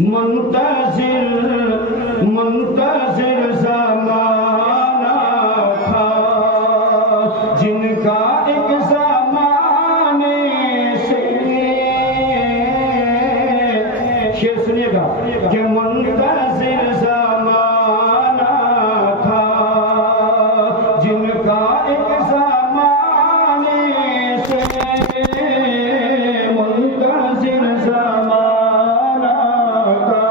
मुंतज़िर मुंतज़िर ज़माना था जिनका एक ज़माने से शेर सुनिएगा कि मुंतज़िर ज़माना था जिनका एक ज़माने से मुंतज़िर ज़माना था।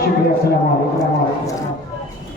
शुक्रिया। अस्सलाम वालेकुम।